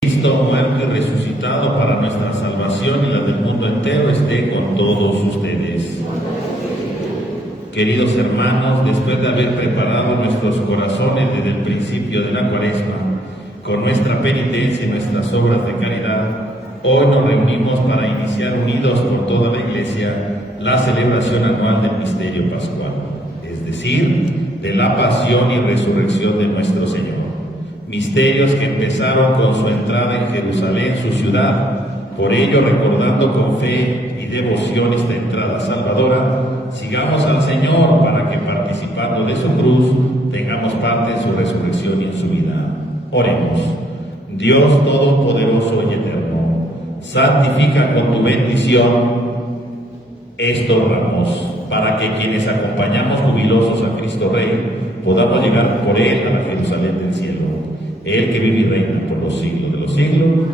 Cristo, muerto y resucitado para nuestra salvación y la del mundo entero, esté con todos ustedes. Queridos hermanos, después de haber preparado nuestros corazones desde el principio de la Cuaresma, con nuestra penitencia y nuestras obras de caridad, hoy nos reunimos para iniciar unidos por toda la Iglesia la celebración anual del misterio pascual, es decir, de la pasión y resurrección de nuestro Señor. Misterios que empezaron con su entrada en Jerusalén, su ciudad. Por ello, recordando con fe y devoción esta entrada salvadora, sigamos al Señor para que, participando de su cruz, tengamos parte en su resurrección y en su vida. Oremos. Dios Todopoderoso y Eterno, santifica con tu bendición estos ramos, para que quienes acompañamos jubilosos a Cristo Rey, podamos llegar por Él a la Jerusalén del cielo. Él que vive y reina por los siglos de los siglos.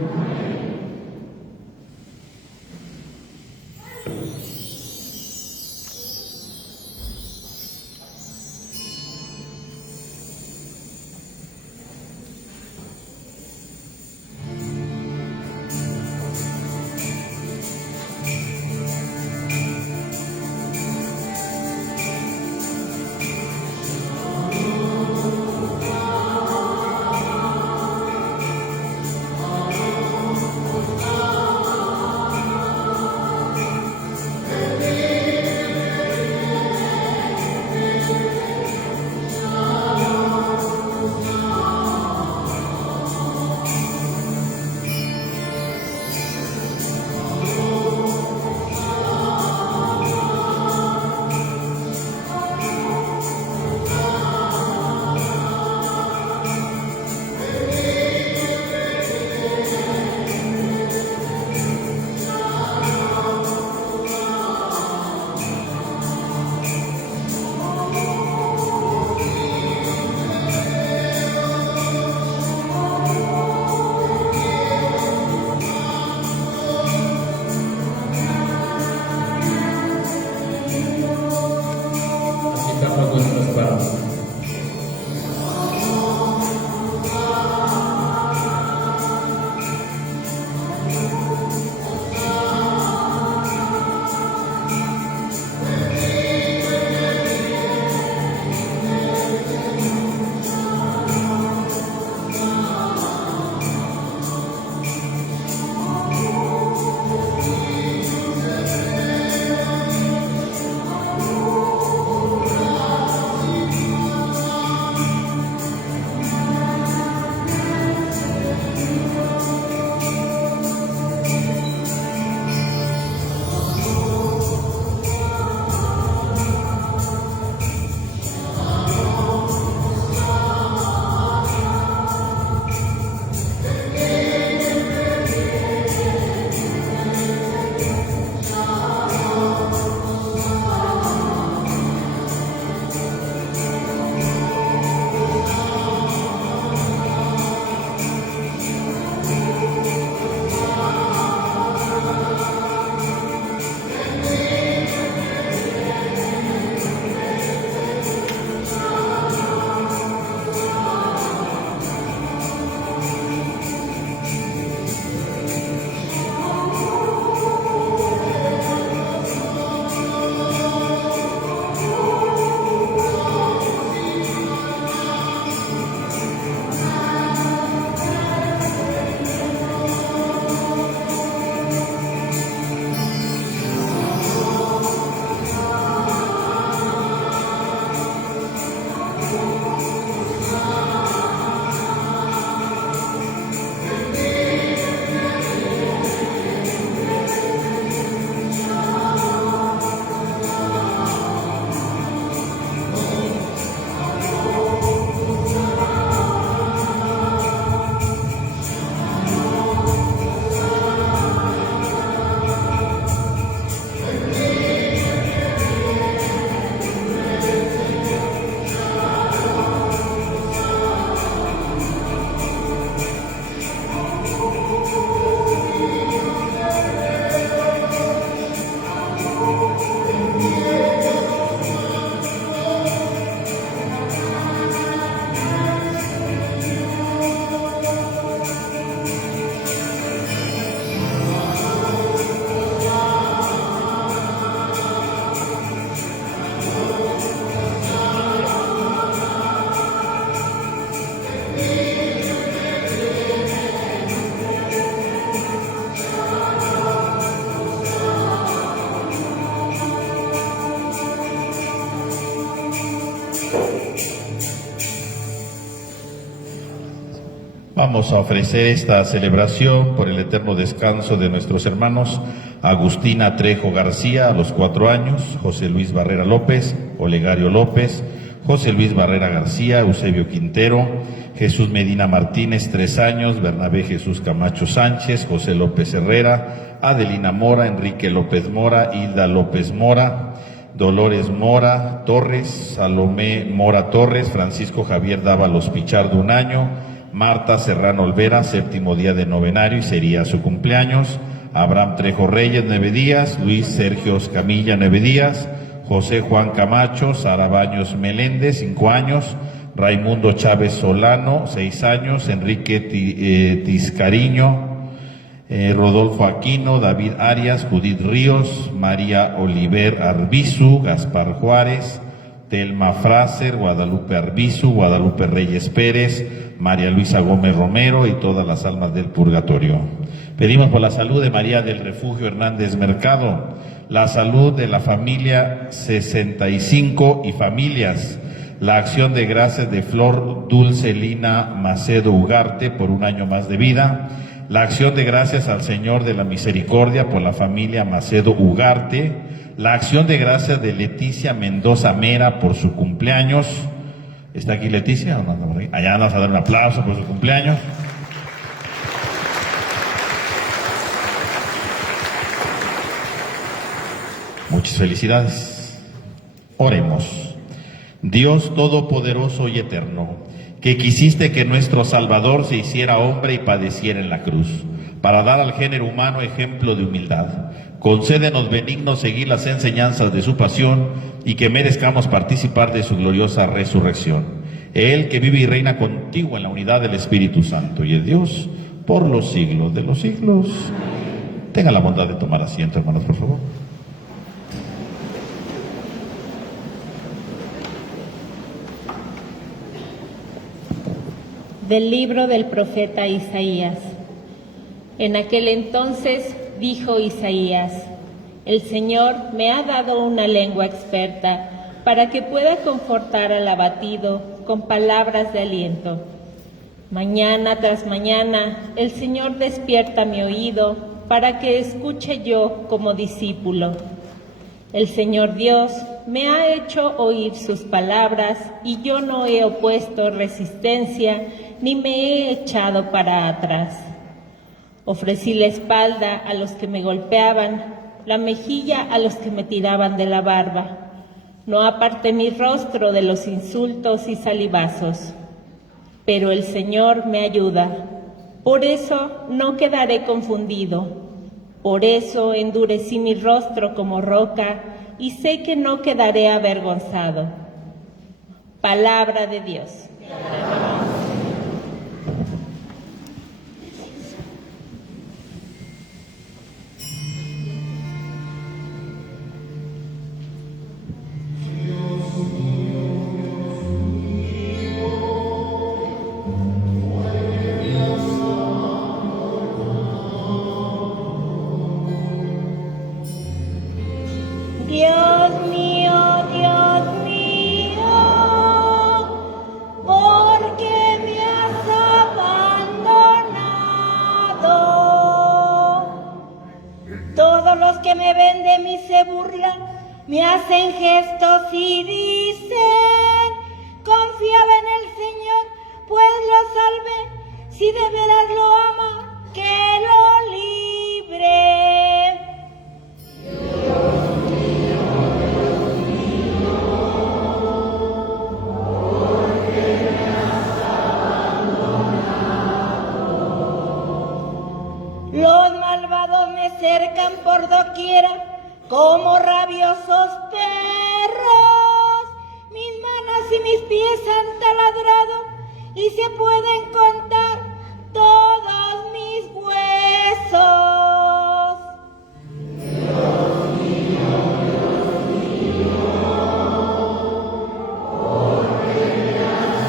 Vamos a ofrecer esta celebración por el eterno descanso de nuestros hermanos Agustina Trejo García, a los 4 años, José Luis Barrera López, Olegario López, José Luis Barrera García, Eusebio Quintero, Jesús Medina Martínez, 3 años, Bernabé Jesús Camacho Sánchez, José López Herrera, Adelina Mora, Enrique López Mora, Hilda López Mora, Dolores Mora Torres, Salomé Mora Torres, Francisco Javier Dávalos Pichardo, 1 año, Marta Serrano Olvera, 7º día de novenario y sería su cumpleaños, Abraham Trejo Reyes, 9 días, Luis Sergio Camilla, 9 días, José Juan Camacho, Sara Baños Meléndez, 5 años, Raimundo Chávez Solano, 6 años, Enrique Tizcariño, Rodolfo Aquino, David Arias, Judith Ríos, María Oliver Arbizu, Gaspar Juárez, Telma Fraser, Guadalupe Arbizu, Guadalupe Reyes Pérez, María Luisa Gómez Romero y todas las almas del purgatorio. Pedimos por la salud de María del Refugio Hernández Mercado, la salud de la familia 65 y familias, la acción de gracias de Flor Dulcelina Macedo Ugarte por 1 año más de vida, la acción de gracias al Señor de la Misericordia por la familia Macedo Ugarte, la acción de gracias de Leticia Mendoza Mera por su cumpleaños. ¿Está aquí Leticia? Allá vamos a dar un aplauso por su cumpleaños. Muchas felicidades. Oremos. Dios Todopoderoso y Eterno, que quisiste que nuestro Salvador se hiciera hombre y padeciera en la cruz, para dar al género humano ejemplo de humildad, concédenos benignos seguir las enseñanzas de su pasión y que merezcamos participar de su gloriosa resurrección. Él que vive y reina contigo en la unidad del Espíritu Santo y es Dios por los siglos de los siglos. Tenga la bondad de tomar asiento, hermanos, por favor. Del libro del profeta Isaías. En aquel entonces dijo Isaías: el Señor me ha dado una lengua experta para que pueda confortar al abatido con palabras de aliento. Mañana tras mañana el Señor despierta mi oído para que escuche yo como discípulo. El Señor Dios me ha hecho oír sus palabras y yo no he opuesto resistencia ni me he echado para atrás. Ofrecí la espalda a los que me golpeaban, la mejilla a los que me tiraban de la barba. No aparté mi rostro de los insultos y salivazos. Pero el Señor me ayuda. Por eso no quedaré confundido. Por eso endurecí mi rostro como roca y sé que no quedaré avergonzado. Palabra de Dios. Me hacen gestos y dicen: confiaba en el Señor, pues lo salve. Si de veras lo ama, que lo libre. Dios mío, ¿por qué me has abandonado? Los malvados me cercan por doquiera como rabiosos perros, mis manos y mis pies han taladrado y se pueden contar todos mis huesos. Dios mío, ¿por qué me has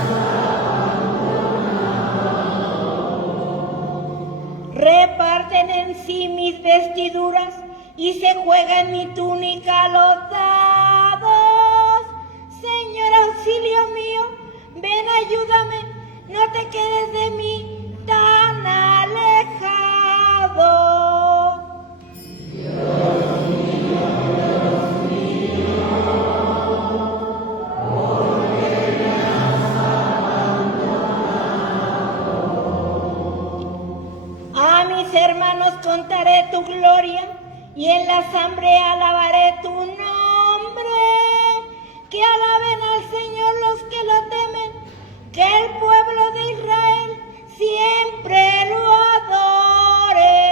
abandonado? Reparten en sí mis vestiduras y se juega en mi túnica los dados. Señor, auxilio mío, ven, ayúdame, no te quedes de mí tan mis hermanos contaré tu gloria, y en la asamblea alabaré tu nombre. Que alaben al Señor los que lo temen, que el pueblo de Israel siempre lo adore.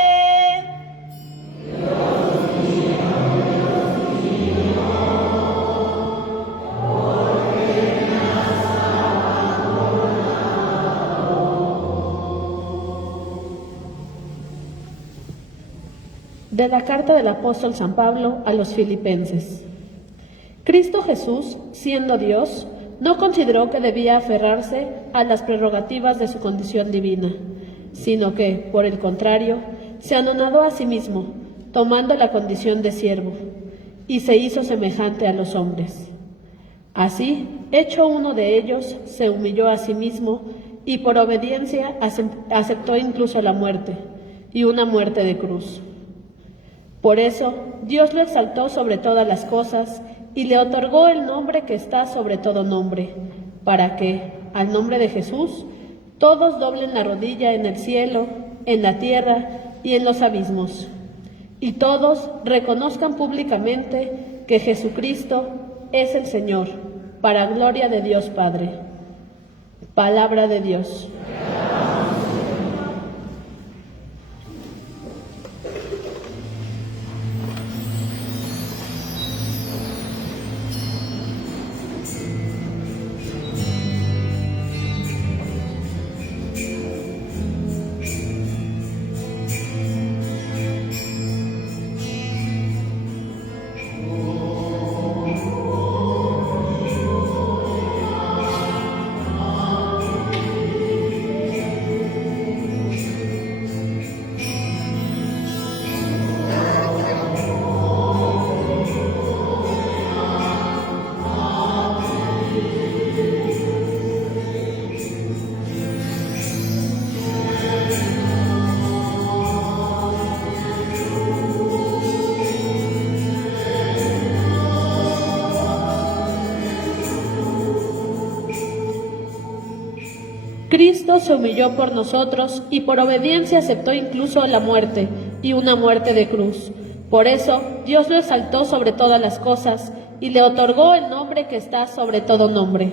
De la carta del apóstol San Pablo a los Filipenses. Cristo Jesús, siendo Dios, no consideró que debía aferrarse a las prerrogativas de su condición divina, sino que, por el contrario, se anonadó a sí mismo, tomando la condición de siervo, y se hizo semejante a los hombres. Así, hecho uno de ellos, se humilló a sí mismo, y por obediencia aceptó incluso la muerte, y una muerte de cruz. Por eso, Dios lo exaltó sobre todas las cosas y le otorgó el nombre que está sobre todo nombre, para que, al nombre de Jesús, todos doblen la rodilla en el cielo, en la tierra y en los abismos, y todos reconozcan públicamente que Jesucristo es el Señor, para gloria de Dios Padre. Palabra de Dios. Cristo se humilló por nosotros y por obediencia aceptó incluso la muerte, y una muerte de cruz. Por eso, Dios lo exaltó sobre todas las cosas y le otorgó el nombre que está sobre todo nombre.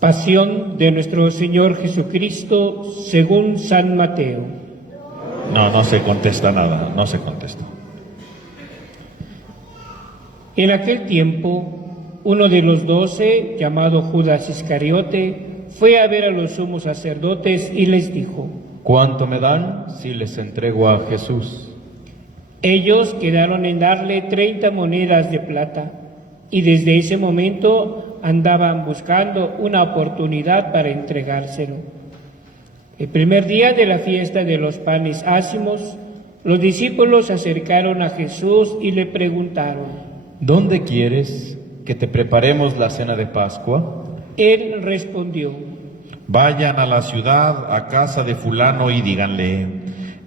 Pasión de nuestro Señor Jesucristo según San Mateo. No se contesta nada, no se contesta. En aquel tiempo, uno de los 12, llamado Judas Iscariote, fue a ver a los sumos sacerdotes y les dijo: ¿Cuánto me dan si les entrego a Jesús? Ellos quedaron en darle 30 monedas de plata, y desde ese momento andaban buscando una oportunidad para entregárselo. El primer día de la fiesta de los panes ácimos, los discípulos se acercaron a Jesús y le preguntaron: ¿Dónde quieres que te preparemos la cena de Pascua? Él respondió: Vayan a la ciudad, a casa de fulano, y díganle: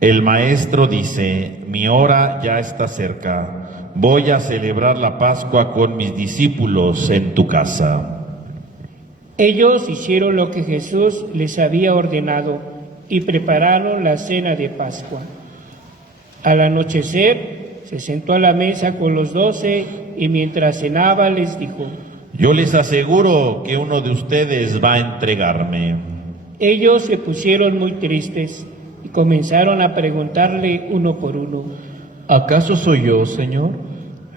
el maestro dice, mi hora ya está cerca. Voy a celebrar la Pascua con mis discípulos en tu casa. Ellos hicieron lo que Jesús les había ordenado y prepararon la cena de Pascua. Al anochecer, se sentó a la mesa con los 12 y mientras cenaba les dijo: Yo les aseguro que uno de ustedes va a entregarme. Ellos se pusieron muy tristes y comenzaron a preguntarle uno por uno: ¿Acaso soy yo, Señor?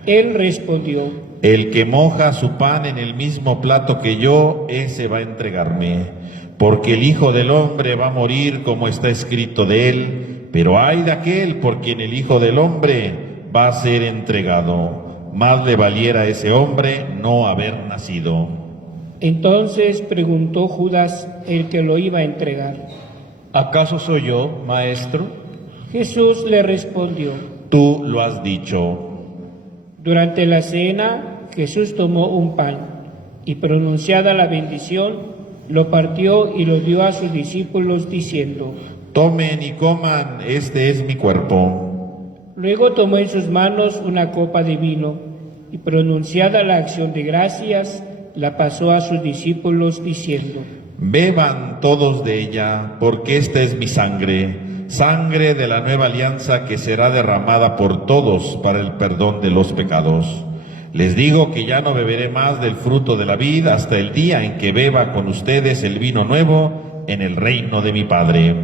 Él respondió: El que moja su pan en el mismo plato que yo, ese va a entregarme. Porque el Hijo del Hombre va a morir como está escrito de él, pero ay de aquel por quien el Hijo del Hombre va a ser entregado. Más le valiera a ese hombre no haber nacido. Entonces preguntó Judas, el que lo iba a entregar: ¿Acaso soy yo, maestro? Jesús le respondió: Tú lo has dicho. Durante la cena, Jesús tomó un pan y, pronunciada la bendición, lo partió y lo dio a sus discípulos diciendo: Tomen y coman, este es mi cuerpo. Luego tomó en sus manos una copa de vino y, pronunciada la acción de gracias, la pasó a sus discípulos diciendo: Beban todos de ella, porque esta es mi sangre, sangre de la nueva alianza que será derramada por todos para el perdón de los pecados. Les digo que ya no beberé más del fruto de la vid hasta el día en que beba con ustedes el vino nuevo en el reino de mi Padre.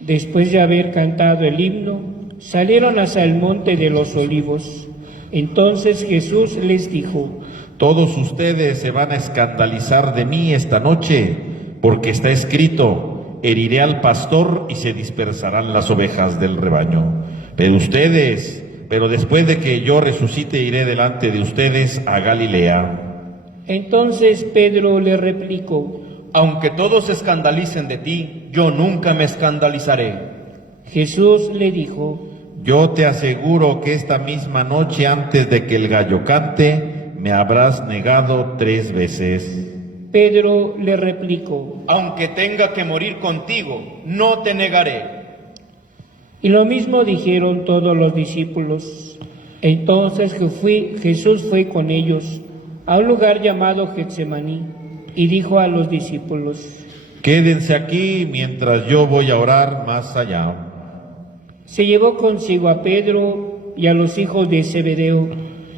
Después de haber cantado el himno, salieron hacia el monte de los olivos. Entonces Jesús les dijo: Todos ustedes se van a escandalizar de mí esta noche, porque está escrito: heriré al pastor y se dispersarán las ovejas del rebaño. Pero después de que yo resucite, iré delante de ustedes a Galilea. Entonces Pedro le replicó: Aunque todos se escandalicen de ti, yo nunca me escandalizaré. Jesús le dijo: Yo te aseguro que esta misma noche, antes de que el gallo cante, me habrás negado 3 veces. Pedro le replicó: Aunque tenga que morir contigo, no te negaré. Y lo mismo dijeron todos los discípulos. Entonces Jesús fue con ellos a un lugar llamado Getsemaní y dijo a los discípulos: Quédense aquí mientras yo voy a orar más allá. Se llevó consigo a Pedro y a los hijos de Zebedeo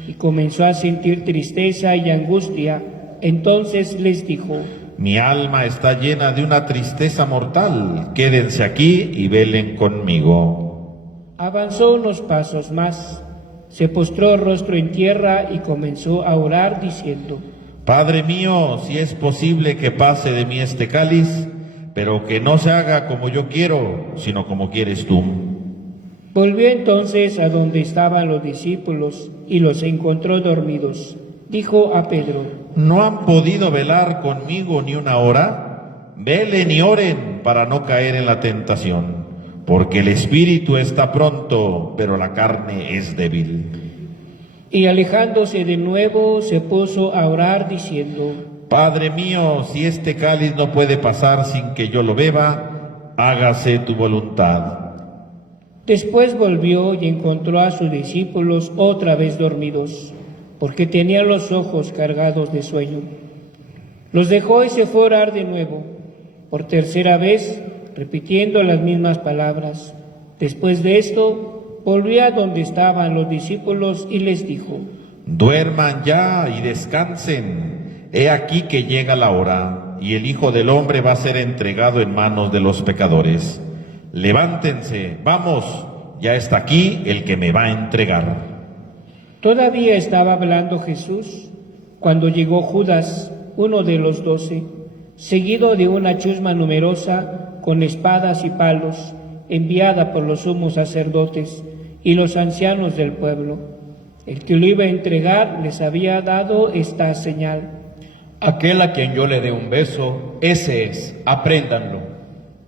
y comenzó a sentir tristeza y angustia. Entonces les dijo: Mi alma está llena de una tristeza mortal. Quédense aquí y velen conmigo. Avanzó unos pasos más, se postró rostro en tierra y comenzó a orar diciendo: Padre mío, si es posible que pase de mí este cáliz, pero que no se haga como yo quiero, sino como quieres tú. Volvió entonces a donde estaban los discípulos y los encontró dormidos. Dijo a Pedro: ¿No han podido velar conmigo ni una hora? Velen y oren para no caer en la tentación, porque el espíritu está pronto, pero la carne es débil. Y alejándose de nuevo se puso a orar diciendo: Padre mío, si este cáliz no puede pasar sin que yo lo beba, hágase tu voluntad. Después volvió y encontró a sus discípulos otra vez dormidos, porque tenían los ojos cargados de sueño. Los dejó y se fue a orar de nuevo, por tercera vez, repitiendo las mismas palabras. Después de esto, volvió a donde estaban los discípulos y les dijo: Duerman ya y descansen. He aquí que llega la hora, y el Hijo del Hombre va a ser entregado en manos de los pecadores. Levántense, vamos, ya está aquí el que me va a entregar. Todavía estaba hablando Jesús cuando llegó Judas, uno de los 12, seguido de una chusma numerosa con espadas y palos, enviada por los sumos sacerdotes y los ancianos del pueblo. El que lo iba a entregar les había dado esta señal: Aquel a quien yo le dé un beso, ese es, apréndanlo.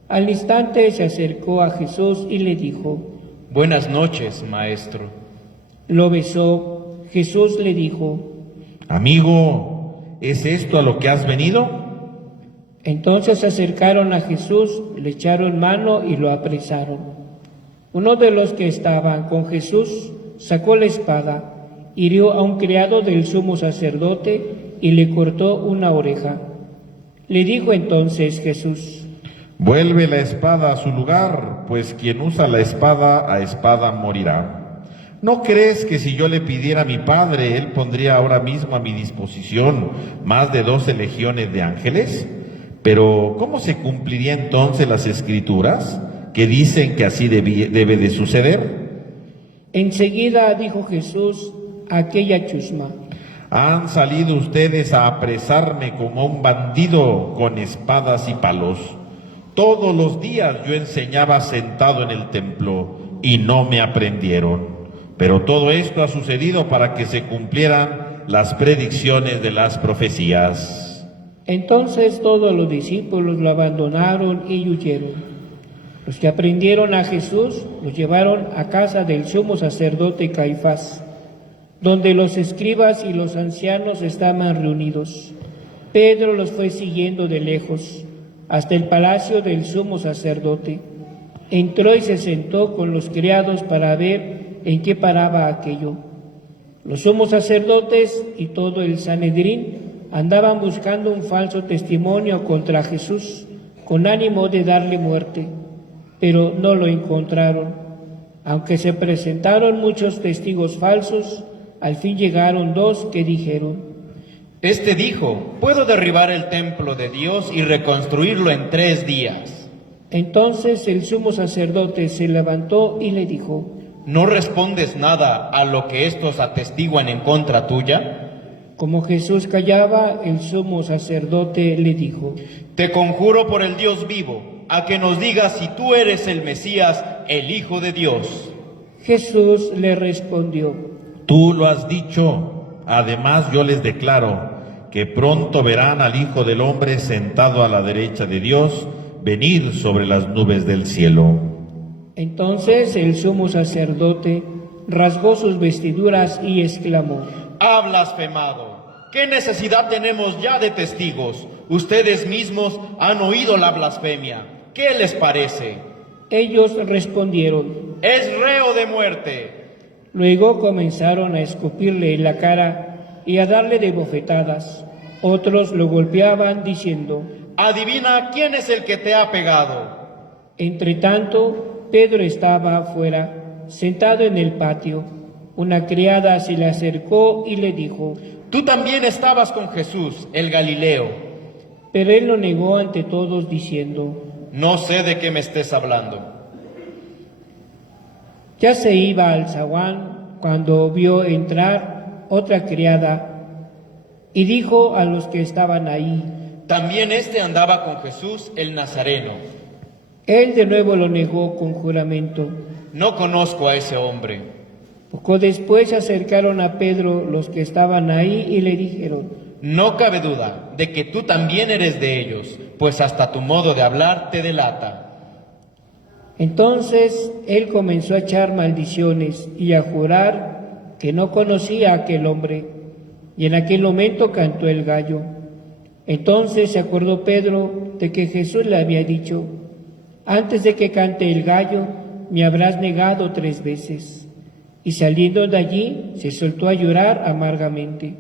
Al instante se acercó a Jesús y le dijo: Buenas noches, maestro. Lo besó. Jesús le dijo: Amigo, ¿es esto a lo que has venido? Entonces se acercaron a Jesús, le echaron mano y lo apresaron. Uno de los que estaban con Jesús sacó la espada, hirió a un criado del sumo sacerdote y le cortó una oreja. Le dijo entonces Jesús: Vuelve la espada a su lugar, pues quien usa la espada, a espada morirá. ¿No crees que si yo le pidiera a mi Padre, Él pondría ahora mismo a mi disposición más de 12 legiones de ángeles? Pero, ¿cómo se cumpliría entonces las Escrituras que dicen que así debe de suceder? Enseguida dijo Jesús a aquella chusma: Han salido ustedes a apresarme como un bandido con espadas y palos. Todos los días yo enseñaba sentado en el templo y no me aprendieron. Pero todo esto ha sucedido para que se cumplieran las predicciones de las profecías. Entonces todos los discípulos lo abandonaron y huyeron. Los que aprendieron a Jesús los llevaron a casa del sumo sacerdote Caifás, donde los escribas y los ancianos estaban reunidos. Pedro los fue siguiendo de lejos hasta el palacio del sumo sacerdote. Entró y se sentó con los criados para ver en qué paraba aquello. Los sumos sacerdotes y todo el Sanedrín andaban buscando un falso testimonio contra Jesús, con ánimo de darle muerte, pero no lo encontraron. Aunque se presentaron muchos testigos falsos, al fin llegaron 2 que dijeron: Este dijo, puedo derribar el templo de Dios y reconstruirlo en 3 días. Entonces el sumo sacerdote se levantó y le dijo: ¿No respondes nada a lo que estos atestiguan en contra tuya? Como Jesús callaba, el sumo sacerdote le dijo: Te conjuro por el Dios vivo, a que nos digas si tú eres el Mesías, el Hijo de Dios. Jesús le respondió: Tú lo has dicho. Además yo les declaro que pronto verán al Hijo del Hombre sentado a la derecha de Dios, venir sobre las nubes del cielo. Entonces el sumo sacerdote rasgó sus vestiduras y exclamó: ¡Ha blasfemado! ¿Qué necesidad tenemos ya de testigos? Ustedes mismos han oído la blasfemia. ¿Qué les parece? Ellos respondieron: ¡Es reo de muerte! Luego comenzaron a escupirle en la cara y a darle de bofetadas. Otros lo golpeaban diciendo: Adivina quién es el que te ha pegado. Entretanto, Pedro estaba afuera, sentado en el patio. Una criada se le acercó y le dijo: Tú también estabas con Jesús, el Galileo. Pero él lo negó ante todos diciendo: No sé de qué me estés hablando. Ya se iba al zaguán cuando vio entrar otra criada y dijo a los que estaban ahí: También este andaba con Jesús, el Nazareno. Él de nuevo lo negó con juramento. No conozco a ese hombre. Poco después se acercaron a Pedro los que estaban ahí y le dijeron: No cabe duda de que tú también eres de ellos, pues hasta tu modo de hablar te delata. Entonces él comenzó a echar maldiciones y a jurar que no conocía a aquel hombre. Y en aquel momento cantó el gallo. Entonces se acordó Pedro de que Jesús le había dicho: Antes de que cante el gallo, me habrás negado 3 veces. Y saliendo de allí, se soltó a llorar amargamente.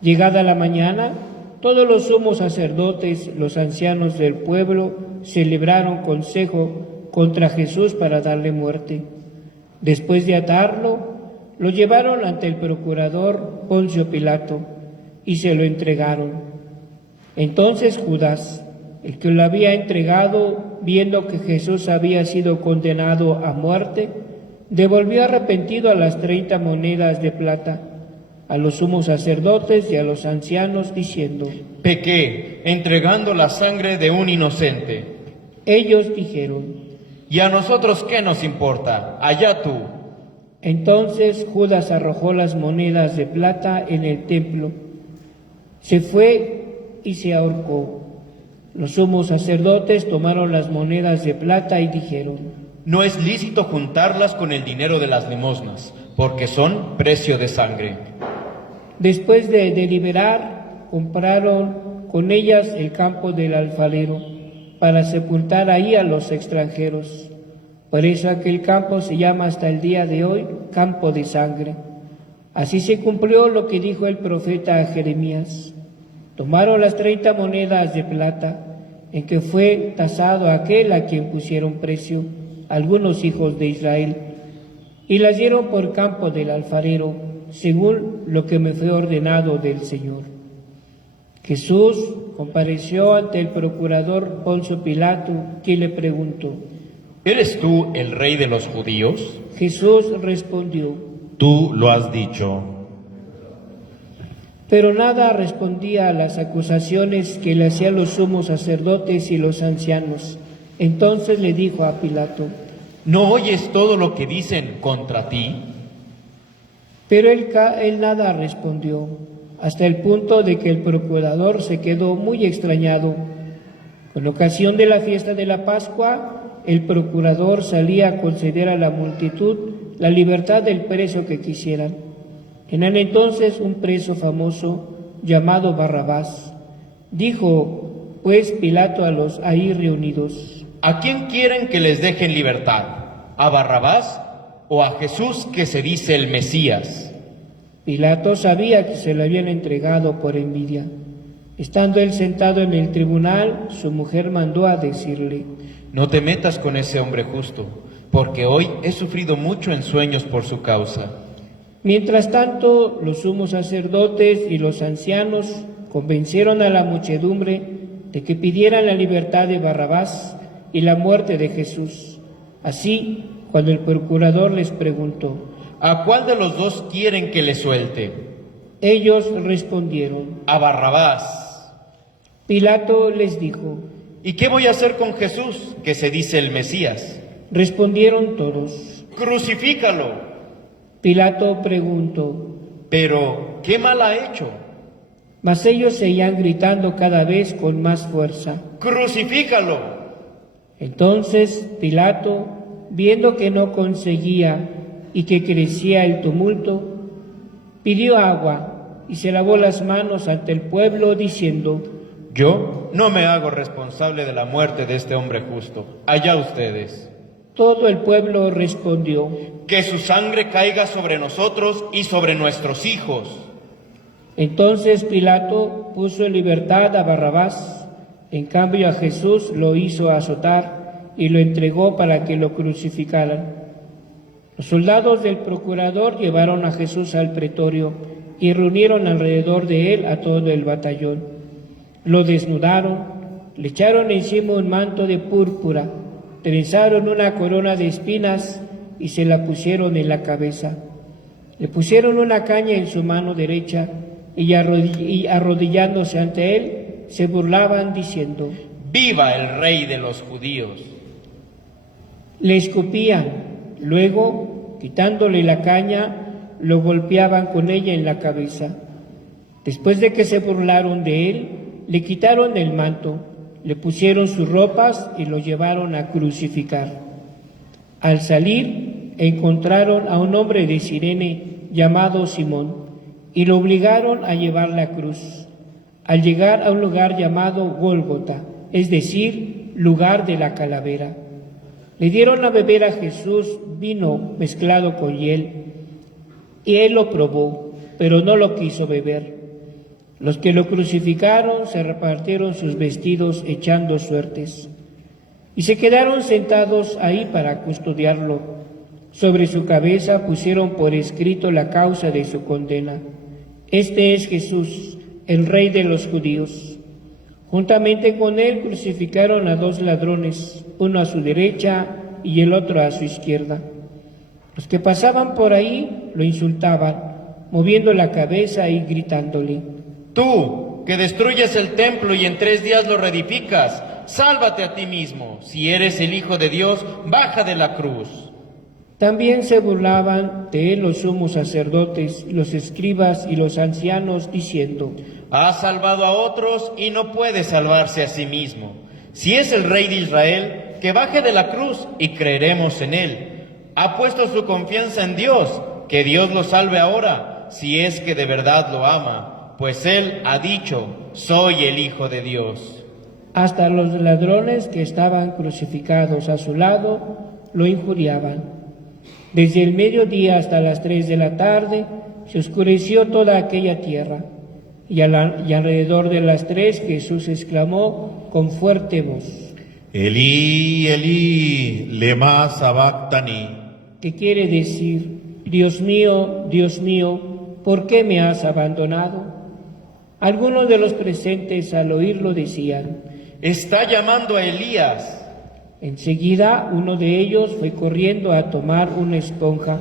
Llegada la mañana, todos los sumos sacerdotes, los ancianos del pueblo, celebraron consejo contra Jesús para darle muerte. Después de atarlo, lo llevaron ante el procurador Poncio Pilato y se lo entregaron. Entonces Judas, el que lo había entregado, viendo que Jesús había sido condenado a muerte, devolvió arrepentido a las 30 monedas de plata a los sumos sacerdotes y a los ancianos, diciendo: Pequé, entregando la sangre de un inocente. Ellos dijeron: ¿Y a nosotros qué nos importa? Allá tú. Entonces Judas arrojó las monedas de plata en el templo, se fue y se ahorcó. Los sumos sacerdotes tomaron las monedas de plata y dijeron: No es lícito juntarlas con el dinero de las limosnas, porque son precio de sangre. Después de deliberar, compraron con ellas el campo del alfarero, para sepultar ahí a los extranjeros. Por eso aquel campo se llama hasta el día de hoy Campo de Sangre. Así se cumplió lo que dijo el profeta Jeremías. Tomaron las 30 monedas de plata, en que fue tasado aquel a quien pusieron precio, algunos hijos de Israel, y las dieron por campo del alfarero, según lo que me fue ordenado del Señor. Jesús compareció ante el procurador Poncio Pilato, quien le preguntó: ¿Eres tú el rey de los judíos? Jesús respondió: Tú lo has dicho. Pero nada respondía a las acusaciones que le hacían los sumos sacerdotes y los ancianos. Entonces le dijo a Pilato: ¿No oyes todo lo que dicen contra ti? Pero él nada respondió, hasta el punto de que el procurador se quedó muy extrañado. Con ocasión de la fiesta de la Pascua, el procurador salía a conceder a la multitud la libertad del preso que quisieran. En el entonces un preso famoso llamado Barrabás. Dijo pues Pilato a los ahí reunidos: ¿A quién quieren que les dejen libertad? ¿A Barrabás o a Jesús, que se dice el Mesías? Pilato sabía que se lo habían entregado por envidia. Estando él sentado en el tribunal, su mujer mandó a decirle: No te metas con ese hombre justo, porque hoy he sufrido mucho en sueños por su causa. Mientras tanto, los sumos sacerdotes y los ancianos convencieron a la muchedumbre de que pidieran la libertad de Barrabás y la muerte de Jesús. Así, cuando el procurador les preguntó: ¿A cuál de los dos quieren que le suelte? Ellos respondieron: A Barrabás. Pilato les dijo: ¿Y qué voy a hacer con Jesús, que se dice el Mesías? Respondieron todos: ¡Crucifícalo! Pilato preguntó: ¿Pero qué mal ha hecho? Mas ellos seguían gritando cada vez con más fuerza: ¡Crucifícalo! Entonces Pilato, viendo que no conseguía y que crecía el tumulto, pidió agua y se lavó las manos ante el pueblo, diciendo: Yo no me hago responsable de la muerte de este hombre justo. Allá ustedes. Todo el pueblo respondió: Que su sangre caiga sobre nosotros y sobre nuestros hijos. Entonces Pilato puso en libertad a Barrabás, en cambio a Jesús lo hizo azotar y lo entregó para que lo crucificaran. Los soldados del procurador llevaron a Jesús al pretorio y reunieron alrededor de él a todo el batallón. Lo desnudaron, le echaron encima un manto de púrpura, trenzaron una corona de espinas y se la pusieron en la cabeza. Le pusieron una caña en su mano derecha y arrodillándose ante él, se burlaban diciendo: ¡Viva el Rey de los judíos! Le escupían, luego, quitándole la caña, lo golpeaban con ella en la cabeza. Después de que se burlaron de él, le quitaron el manto, le pusieron sus ropas y lo llevaron a crucificar. Al salir, encontraron a un hombre de Cirene llamado Simón y lo obligaron a llevar la cruz. Al llegar a un lugar llamado Gólgota, es decir, lugar de la calavera, le dieron a beber a Jesús vino mezclado con hiel, y él lo probó, pero no lo quiso beber. Los que lo crucificaron se repartieron sus vestidos echando suertes, y se quedaron sentados ahí para custodiarlo. Sobre su cabeza pusieron por escrito la causa de su condena: Este es Jesús, el Rey de los judíos. Juntamente con él crucificaron a 2 ladrones, uno a su derecha y el otro a su izquierda. Los que pasaban por ahí lo insultaban, moviendo la cabeza y gritándole: Tú, que destruyes el templo y en 3 días lo reedificas, sálvate a ti mismo. Si eres el Hijo de Dios, baja de la cruz. También se burlaban de él los sumos sacerdotes, los escribas y los ancianos, diciendo: Ha salvado a otros y no puede salvarse a sí mismo. Si es el Rey de Israel, que baje de la cruz y creeremos en él. Ha puesto su confianza en Dios, que Dios lo salve ahora, si es que de verdad lo ama, pues él ha dicho: soy el Hijo de Dios. Hasta los ladrones que estaban crucificados a su lado lo injuriaban. Desde el mediodía hasta las 3 de la tarde se oscureció toda aquella tierra, y alrededor de las 3 Jesús exclamó con fuerte voz: Elí, Elí, lema sabactani. ¿Qué quiere decir? Dios mío, ¿por qué me has abandonado? Algunos de los presentes al oírlo decían: Está llamando a Elías. Enseguida uno de ellos fue corriendo a tomar una esponja,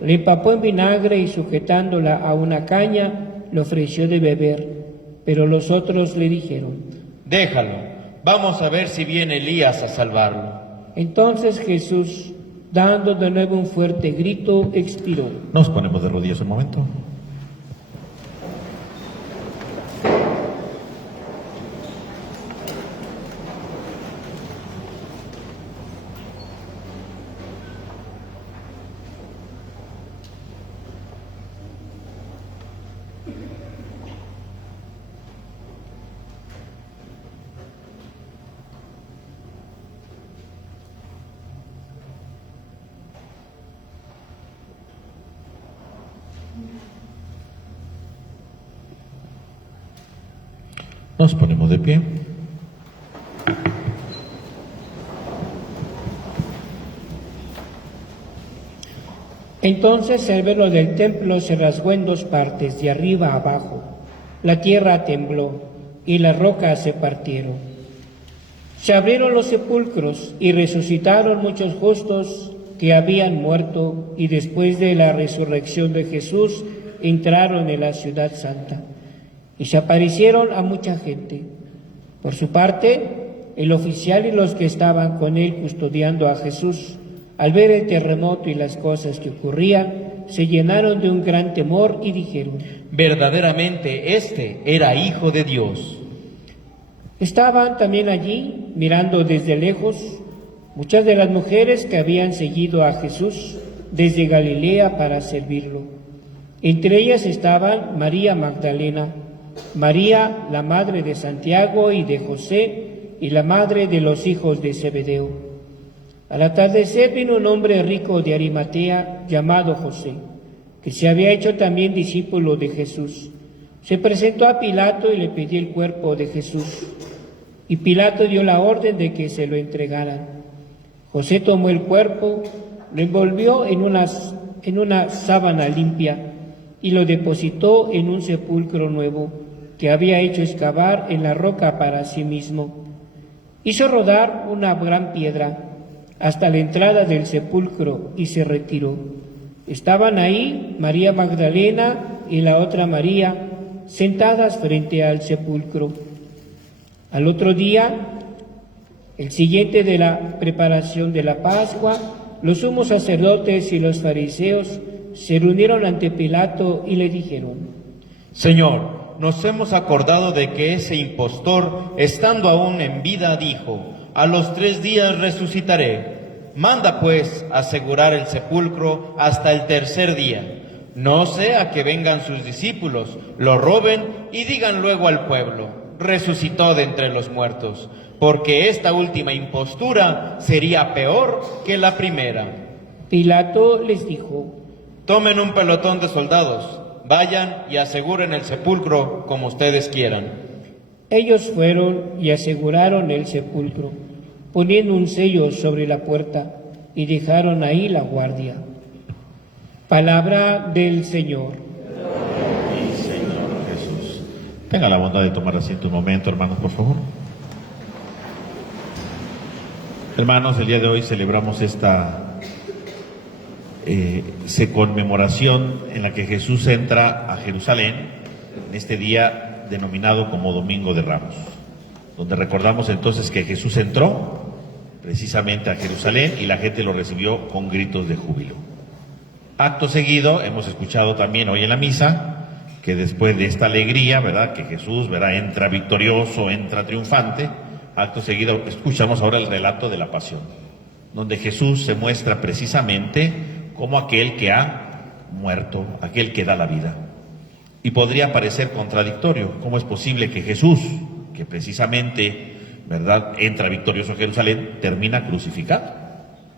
le empapó en vinagre y sujetándola a una caña, le ofreció de beber, pero los otros le dijeron: Déjalo, vamos a ver si viene Elías a salvarlo. Entonces Jesús, dando de nuevo un fuerte grito, expiró. Nos ponemos de rodillas un momento. Nos ponemos de pie. Entonces el velo del templo se rasgó en dos partes, de arriba a abajo. La tierra tembló y las rocas se partieron. Se abrieron los sepulcros y resucitaron muchos justos que habían muerto, y después de la resurrección de Jesús entraron en la ciudad santa y se aparecieron a mucha gente. Por su parte, el oficial y los que estaban con él custodiando a Jesús, al ver el terremoto y las cosas que ocurrían, se llenaron de un gran temor y dijeron: Verdaderamente este era Hijo de Dios. Estaban también allí, mirando desde lejos, muchas de las mujeres que habían seguido a Jesús desde Galilea para servirlo. Entre ellas estaban María Magdalena, María, la madre de Santiago y de José, y la madre de los hijos de Zebedeo. Al atardecer vino un hombre rico de Arimatea llamado José, que se había hecho también discípulo de Jesús. Se presentó a Pilato y le pidió el cuerpo de Jesús, y Pilato dio la orden de que se lo entregaran. José tomó el cuerpo, lo envolvió en una sábana limpia y lo depositó en un sepulcro nuevo que había hecho excavar en la roca para sí mismo. Hizo rodar una gran piedra hasta la entrada del sepulcro y se retiró. Estaban ahí María Magdalena y la otra María sentadas frente al sepulcro. Al otro día, el siguiente de la preparación de la Pascua, los sumos sacerdotes y los fariseos se reunieron ante Pilato y le dijeron: Señor, nos hemos acordado de que ese impostor, estando aún en vida, dijo: a los 3 días resucitaré. Manda pues asegurar el sepulcro hasta el 3er día, no sea que vengan sus discípulos, lo roben y digan luego al pueblo: resucitó de entre los muertos, porque esta última impostura sería peor que la primera. Pilato les dijo: Tomen un pelotón de soldados, vayan y aseguren el sepulcro como ustedes quieran. Ellos fueron y aseguraron el sepulcro, poniendo un sello sobre la puerta, y dejaron ahí la guardia. Palabra del Señor. Sí, Señor Jesús. Tenga la bondad de tomar asiento un momento, hermanos, por favor. Hermanos, el día de hoy celebramos esta conmemoración en la que Jesús entra a Jerusalén, en este día denominado como Domingo de Ramos, donde recordamos entonces que Jesús entró precisamente a Jerusalén y la gente lo recibió con gritos de júbilo. Acto seguido, hemos escuchado también hoy en la misa que después de esta alegría, ¿verdad?, que Jesús, ¿verdad?, entra victorioso, entra triunfante. Acto seguido escuchamos ahora el relato de la pasión, donde Jesús se muestra precisamente como aquel que ha muerto, aquel que da la vida. Y podría parecer contradictorio: ¿cómo es posible que Jesús, que precisamente, ¿verdad?, entra victorioso a Jerusalén, termina crucificado?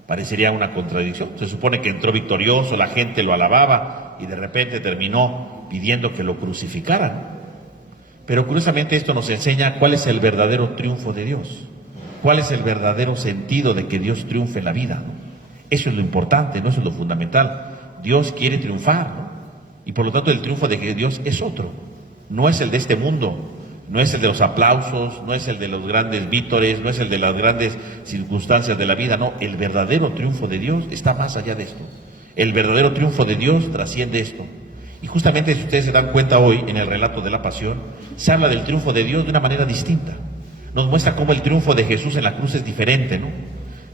Parecería una contradicción. Se supone que entró victorioso, la gente lo alababa y de repente terminó pidiendo que lo crucificaran. Pero curiosamente esto nos enseña cuál es el verdadero triunfo de Dios, cuál es el verdadero sentido de que Dios triunfe en la vida, ¿no? Eso es lo importante, no eso es lo fundamental. Dios quiere triunfar, ¿no? Y por lo tanto el triunfo de Dios es otro, no es el de este mundo, no es el de los aplausos, no es el de los grandes vítores, no es el de las grandes circunstancias de la vida, no. El verdadero triunfo de Dios está más allá de esto. El verdadero triunfo de Dios trasciende esto. Y justamente, si ustedes se dan cuenta hoy, en el relato de la pasión, se habla del triunfo de Dios de una manera distinta. Nos muestra cómo el triunfo de Jesús en la cruz es diferente, ¿no?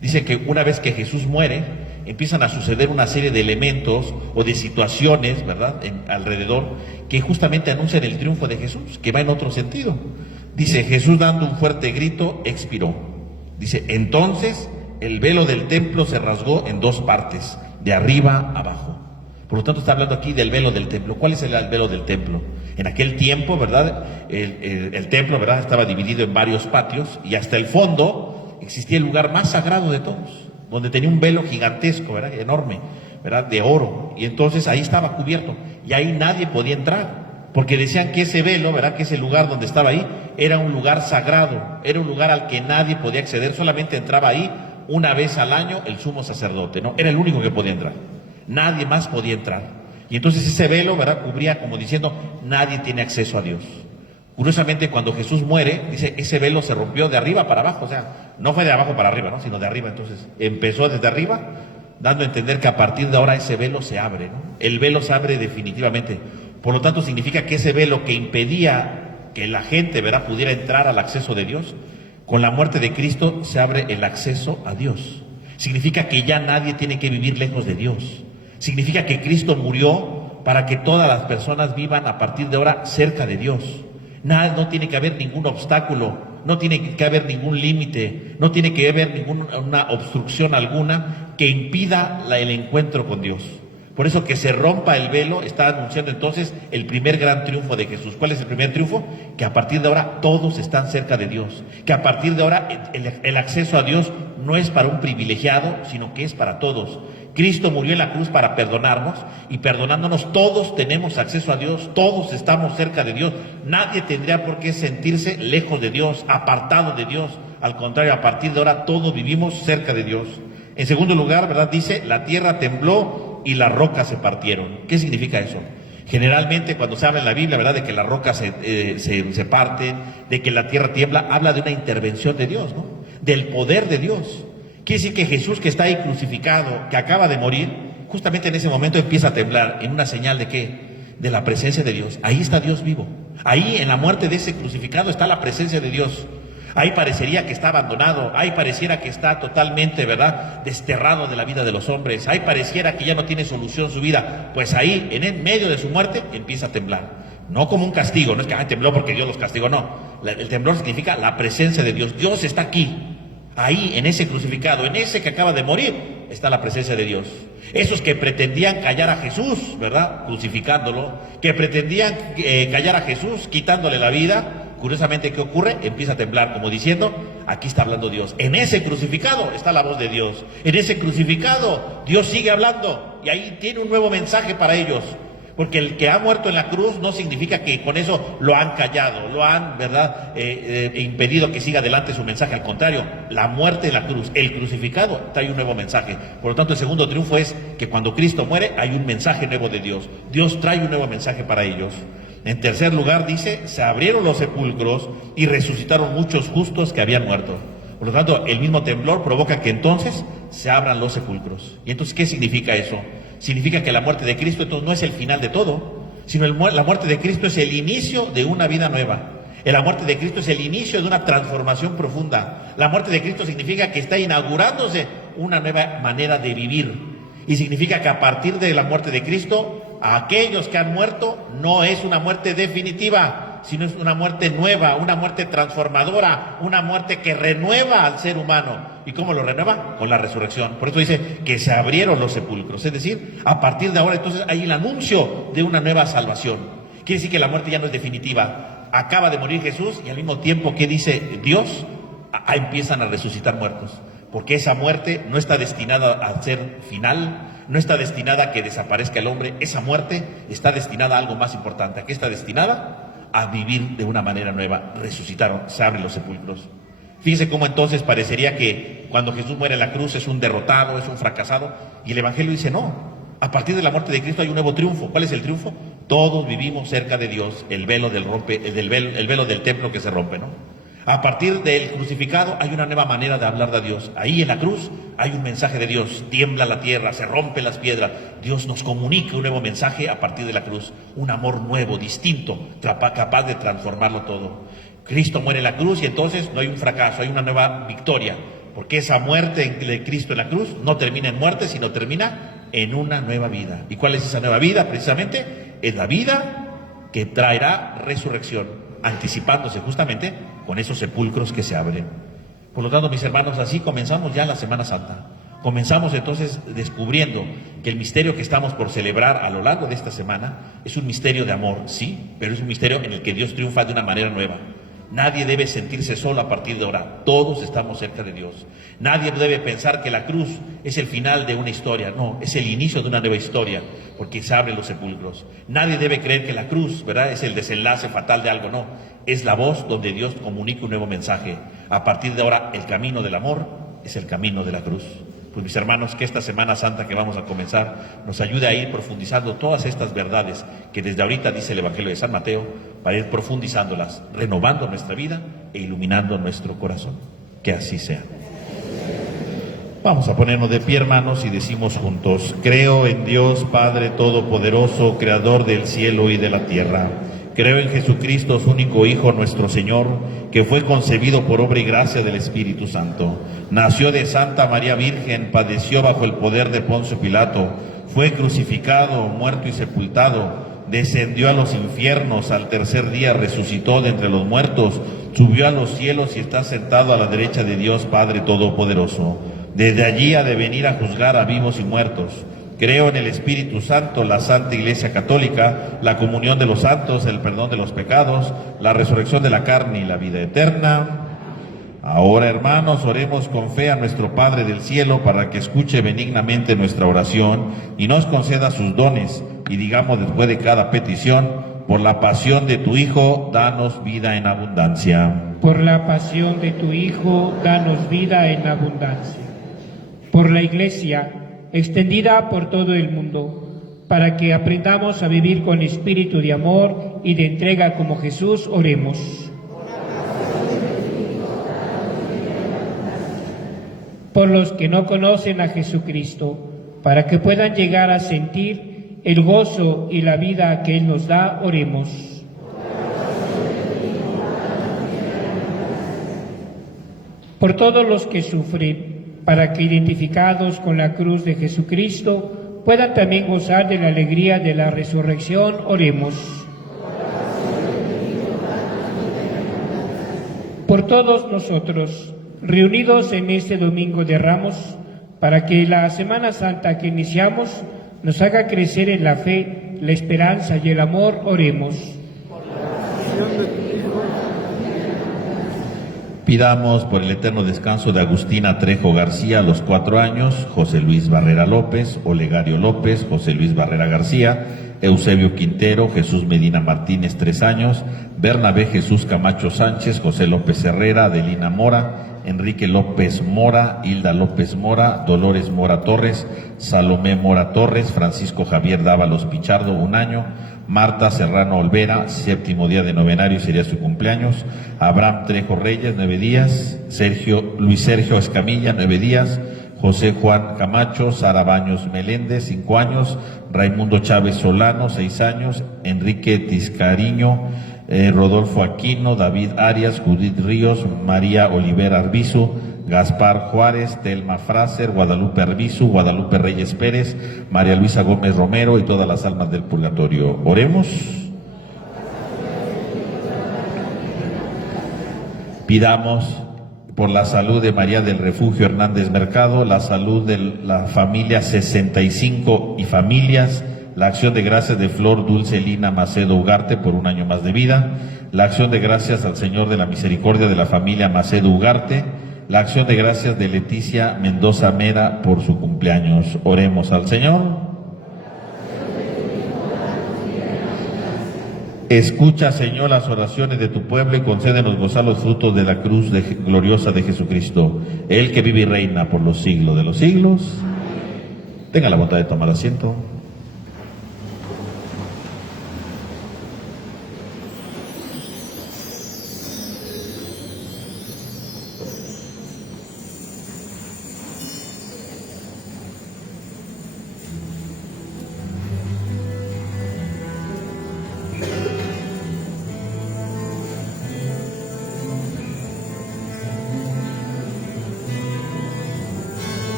Dice que una vez que Jesús muere, empiezan a suceder una serie de elementos o de situaciones, ¿verdad?, alrededor, que justamente anuncian el triunfo de Jesús, que va en otro sentido. Dice, Jesús dando un fuerte grito, expiró. Dice, entonces el velo del templo se rasgó en dos partes, de arriba a abajo. Por lo tanto, está hablando aquí del velo del templo. ¿Cuál es el velo del templo? En aquel tiempo, ¿verdad?, el templo, ¿verdad?, estaba dividido en varios patios, y hasta el fondo existía el lugar más sagrado de todos, donde tenía un velo gigantesco, ¿verdad?, enorme, ¿verdad?, de oro. Y entonces ahí estaba cubierto, y ahí nadie podía entrar, porque decían que ese velo, ¿verdad?, que ese lugar donde estaba ahí, era un lugar sagrado, era un lugar al que nadie podía acceder. Solamente entraba ahí una vez al año el sumo sacerdote, ¿no? Era el único que podía entrar. Nadie más podía entrar. Y entonces ese velo, ¿verdad?, cubría, como diciendo, nadie tiene acceso a Dios. Curiosamente, cuando Jesús muere, dice, ese velo se rompió de arriba para abajo. O sea, no fue de abajo para arriba, ¿no?, sino de arriba. Entonces empezó desde arriba, dando a entender que a partir de ahora ese velo se abre, ¿no? El velo se abre definitivamente. Por lo tanto, significa que ese velo que impedía que la gente, ¿verdad?, pudiera entrar al acceso de Dios, con la muerte de Cristo se abre el acceso a Dios. Significa que ya nadie tiene que vivir lejos de Dios. Significa que Cristo murió para que todas las personas vivan a partir de ahora cerca de Dios. Nada, no tiene que haber ningún obstáculo, no tiene que haber ningún límite, no tiene que haber ninguna obstrucción alguna que impida el encuentro con Dios. Por eso que se rompa el velo está anunciando entonces el primer gran triunfo de Jesús. ¿Cuál es el primer triunfo? Que a partir de ahora todos están cerca de Dios. Que a partir de ahora el acceso a Dios no es para un privilegiado, sino que es para todos. Cristo murió en la cruz para perdonarnos, y perdonándonos todos tenemos acceso a Dios, todos estamos cerca de Dios. Nadie tendría por qué sentirse lejos de Dios, apartado de Dios. Al contrario, a partir de ahora todos vivimos cerca de Dios. En segundo lugar, ¿verdad?, dice, la tierra tembló y las rocas se partieron. ¿Qué significa eso? Generalmente cuando se habla en la Biblia, ¿verdad?, de que las rocas se parten, de que la tierra tiembla, habla de una intervención de Dios, ¿no?, del poder de Dios. Quiere decir que Jesús, que está ahí crucificado, que acaba de morir, justamente en ese momento empieza a temblar, en una señal de ¿qué? De la presencia de Dios. Ahí está Dios vivo. Ahí en la muerte de ese crucificado está la presencia de Dios. Ahí parecería que está abandonado, ahí pareciera que está totalmente, ¿verdad?, desterrado de la vida de los hombres, ahí pareciera que ya no tiene solución su vida. Pues ahí, en el medio de su muerte, empieza a temblar. No como un castigo, no es que tembló porque Dios los castigó, no. El temblor significa la presencia de Dios. Dios está aquí. Ahí, en ese crucificado, en ese que acaba de morir, está la presencia de Dios. Esos que pretendían callar a Jesús, ¿verdad?, crucificándolo, que pretendían callar a Jesús, quitándole la vida, curiosamente, ¿qué ocurre? Empieza a temblar, como diciendo, aquí está hablando Dios. En ese crucificado está la voz de Dios. En ese crucificado Dios sigue hablando, y ahí tiene un nuevo mensaje para ellos. Porque el que ha muerto en la cruz no significa que con eso lo han callado, lo han, ¿verdad?, impedido que siga adelante su mensaje. Al contrario, la muerte en la cruz, el crucificado, trae un nuevo mensaje. Por lo tanto, el segundo triunfo es que cuando Cristo muere hay un mensaje nuevo de Dios. Dios trae un nuevo mensaje para ellos. En tercer lugar, dice, se abrieron los sepulcros y resucitaron muchos justos que habían muerto. Por lo tanto, el mismo temblor provoca que entonces se abran los sepulcros. ¿Y entonces qué significa eso? Significa que la muerte de Cristo entonces no es el final de todo, sino la muerte de Cristo es el inicio de una vida nueva. La muerte de Cristo es el inicio de una transformación profunda. La muerte de Cristo significa que está inaugurándose una nueva manera de vivir. Y significa que a partir de la muerte de Cristo, a aquellos que han muerto no es una muerte definitiva, sino es una muerte nueva, una muerte transformadora, una muerte que renueva al ser humano. ¿Y cómo lo renueva? Con la resurrección. Por eso dice que se abrieron los sepulcros. Es decir, a partir de ahora entonces hay el anuncio de una nueva salvación. Quiere decir que la muerte ya no es definitiva. Acaba de morir Jesús y al mismo tiempo que dice Dios, empiezan a resucitar muertos. Porque esa muerte no está destinada a ser final, no está destinada a que desaparezca el hombre. Esa muerte está destinada a algo más importante. ¿A qué está destinada? A vivir de una manera nueva. Resucitaron, se abren los sepulcros. Fíjense cómo entonces parecería que cuando Jesús muere en la cruz es un derrotado, es un fracasado, y el Evangelio dice no. A partir de la muerte de Cristo hay un nuevo triunfo. ¿Cuál es el triunfo? Todos vivimos cerca de Dios. El velo del templo que se rompe, ¿no? A partir del crucificado hay una nueva manera de hablar de Dios. Ahí en la cruz hay un mensaje de Dios. Tiembla la tierra, se rompen las piedras. Dios nos comunica un nuevo mensaje a partir de la cruz. Un amor nuevo, distinto, capaz de transformarlo todo. Cristo muere en la cruz y entonces no hay un fracaso, hay una nueva victoria. Porque esa muerte de Cristo en la cruz no termina en muerte, sino termina en una nueva vida. ¿Y cuál es esa nueva vida? Precisamente es la vida que traerá resurrección, anticipándose justamente con esos sepulcros que se abren. Por lo tanto, mis hermanos, así comenzamos ya la Semana Santa. Comenzamos entonces descubriendo que el misterio que estamos por celebrar a lo largo de esta semana es un misterio de amor, sí, pero es un misterio en el que Dios triunfa de una manera nueva. Nadie debe sentirse solo a partir de ahora. Todos estamos cerca de Dios. Nadie debe pensar que la cruz es el final de una historia. No, es el inicio de una nueva historia, porque se abren los sepulcros. Nadie debe creer que la cruz, ¿verdad?, es el desenlace fatal de algo. No, es la voz donde Dios comunica un nuevo mensaje. A partir de ahora, el camino del amor es el camino de la cruz. Pues mis hermanos, que esta Semana Santa que vamos a comenzar nos ayude a ir profundizando todas estas verdades que desde ahorita dice el Evangelio de San Mateo, para ir profundizándolas, renovando nuestra vida e iluminando nuestro corazón. Que así sea. Vamos a ponernos de pie, hermanos, y decimos juntos: creo en Dios Padre Todopoderoso, Creador del cielo y de la tierra. Creo en Jesucristo, su único Hijo, nuestro Señor, que fue concebido por obra y gracia del Espíritu Santo. Nació de Santa María Virgen, padeció bajo el poder de Poncio Pilato, fue crucificado, muerto y sepultado, descendió a los infiernos, al tercer día resucitó de entre los muertos, subió a los cielos y está sentado a la derecha de Dios Padre Todopoderoso. Desde allí ha de venir a juzgar a vivos y muertos. Creo en el Espíritu Santo, la Santa Iglesia Católica, la comunión de los santos, el perdón de los pecados, la resurrección de la carne y la vida eterna. Ahora, hermanos, oremos con fe a nuestro Padre del cielo para que escuche benignamente nuestra oración y nos conceda sus dones, y digamos después de cada petición: por la pasión de tu Hijo, danos vida en abundancia. Por la pasión de tu Hijo, danos vida en abundancia. Por la Iglesia, extendida por todo el mundo, para que aprendamos a vivir con espíritu de amor y de entrega como Jesús, oremos. Por los que no conocen a Jesucristo, para que puedan llegar a sentir el gozo y la vida que Él nos da, oremos. Por todos los que sufren, para que, identificados con la cruz de Jesucristo, puedan también gozar de la alegría de la resurrección, oremos. Por todos nosotros, reunidos en este Domingo de Ramos, para que la Semana Santa que iniciamos nos haga crecer en la fe, la esperanza y el amor, oremos. Pidamos por el eterno descanso de Agustina Trejo García a los 4 años, José Luis Barrera López, Olegario López, José Luis Barrera García, Eusebio Quintero, Jesús Medina Martínez 3 años, Bernabé Jesús Camacho Sánchez, José López Herrera, Adelina Mora, Enrique López Mora, Hilda López Mora, Dolores Mora Torres, Salomé Mora Torres, Francisco Javier Dávalos Pichardo 1 año, Marta Serrano Olvera, 7º día de novenario sería su cumpleaños, Abraham Trejo Reyes 9 días, Luis Sergio Escamilla 9 días, José Juan Camacho, Sara Baños Meléndez 5 años, Raimundo Chávez Solano 6 años, Enrique Tiscariño, Rodolfo Aquino, David Arias, Judith Ríos, María Olivera Arbizu, Gaspar Juárez, Telma Fraser, Guadalupe Arbizu, Guadalupe Reyes Pérez, María Luisa Gómez Romero y todas las almas del purgatorio. Oremos. Pidamos por la salud de María del Refugio Hernández Mercado, la salud de la familia 65 y familias, la acción de gracias de Flor Dulce Lina Macedo Ugarte por 1 año más de vida, la acción de gracias al Señor de la Misericordia de la familia Macedo Ugarte, la acción de gracias de Leticia Mendoza Mera por su cumpleaños. Oremos al Señor. Escucha, Señor, las oraciones de tu pueblo y concédenos gozar los frutos de la cruz gloriosa de Jesucristo, Él que vive y reina por los siglos de los siglos. Tenga la bondad de tomar asiento.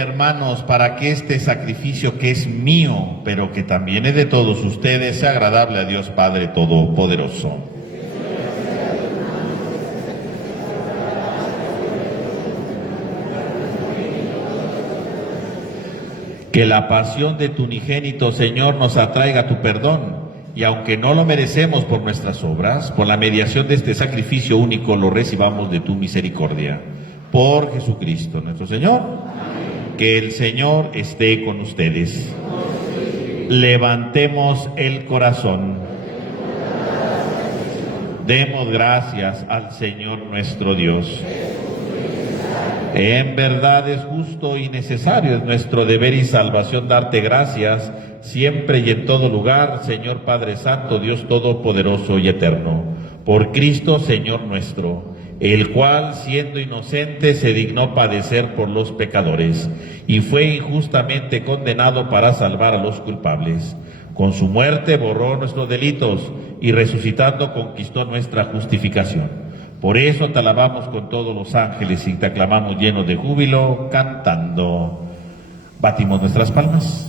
hermanos, para que este sacrificio que es mío, pero que también es de todos ustedes, sea agradable a Dios Padre Todopoderoso. Que la pasión de tu unigénito, Señor, nos atraiga a tu perdón, y aunque no lo merecemos por nuestras obras, por la mediación de este sacrificio único, lo recibamos de tu misericordia. Por Jesucristo nuestro Señor. Amén. Que el Señor esté con ustedes. Levantemos el corazón. Demos gracias al Señor nuestro Dios. En verdad es justo y necesario, es nuestro deber y salvación darte gracias siempre y en todo lugar, Señor Padre Santo, Dios Todopoderoso y Eterno, por Cristo Señor nuestro, el cual, siendo inocente, se dignó padecer por los pecadores y fue injustamente condenado para salvar a los culpables. Con su muerte borró nuestros delitos y resucitando conquistó nuestra justificación. Por eso te alabamos con todos los ángeles y te aclamamos llenos de júbilo, cantando. Batimos nuestras palmas.